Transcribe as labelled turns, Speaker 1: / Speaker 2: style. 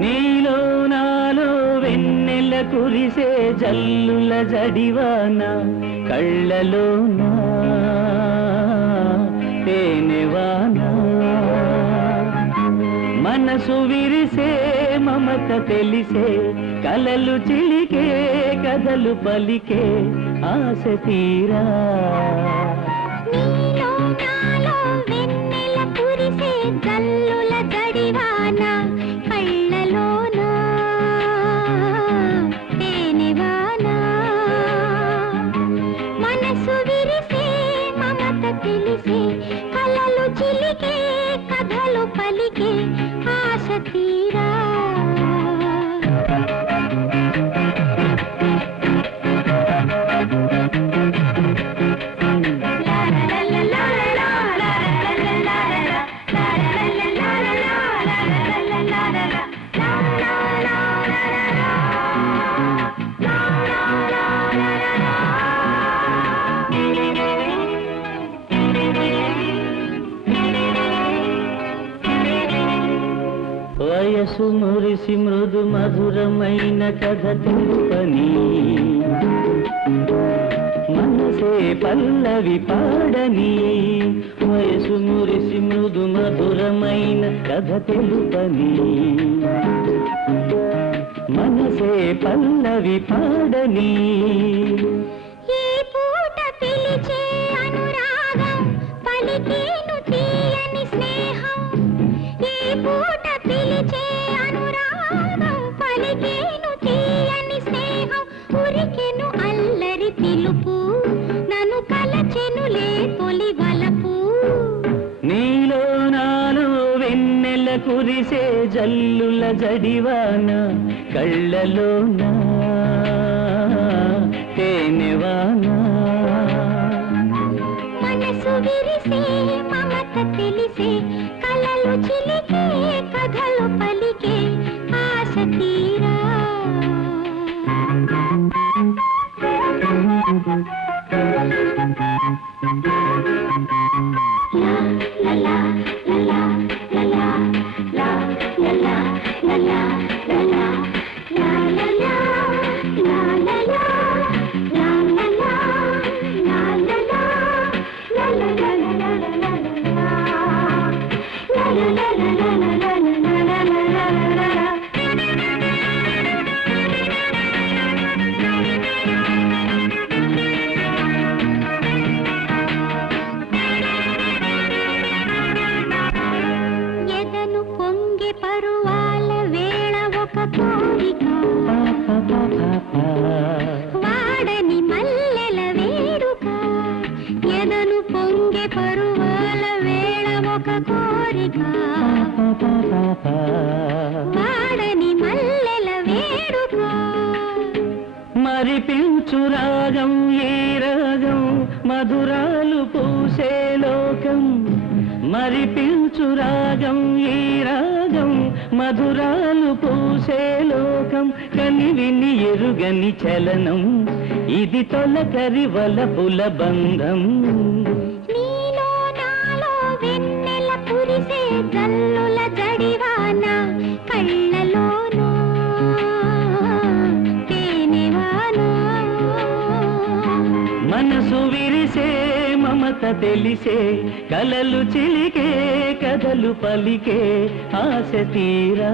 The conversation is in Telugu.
Speaker 1: నీలో నాలో వెన్నెల కురిసే జల్లుల జడివాన కళ్ళలోన తేనెవానా? మనసు విరిసే మమత తెలిసే కలలు చిలికే కథలు పలికే ఆశ తీరా.
Speaker 2: తెలిసే सती
Speaker 1: వయసు మురిసి మృదు మధురమైన కథ తెలుపని మనసే పల్లవి పాడని. వయసు మురిసి మృదు మధురమైన కథ తెలుపని. మనసే పల్లవి పాడని.
Speaker 2: ఈ పూట పిలిచే అనురాగం పలికే పిలుపు నన్ను కలచెనులే తొలి వలపు
Speaker 1: నీలో నాలో వెన్నెల కురిసే జల్లుల జడివాన కళ్ళలోన తేనెవాన.
Speaker 2: మనసు విరిసే మమత తెలిసే కలలు చిలికే కథలు పలికే
Speaker 1: పిలుచు రాగం ఏ రాగం? మధురాలు పూసే లోకం. మరి పిలుచు రాగం ఏ రాగం? మధురాలు పూసే లోకం. కని విని ఎరుగని చలనం ఇది తొలకరి వలపుల బంధం. మాట తెలిసే కలలు చిలికే కథలు పలికే ఆశ తీరా.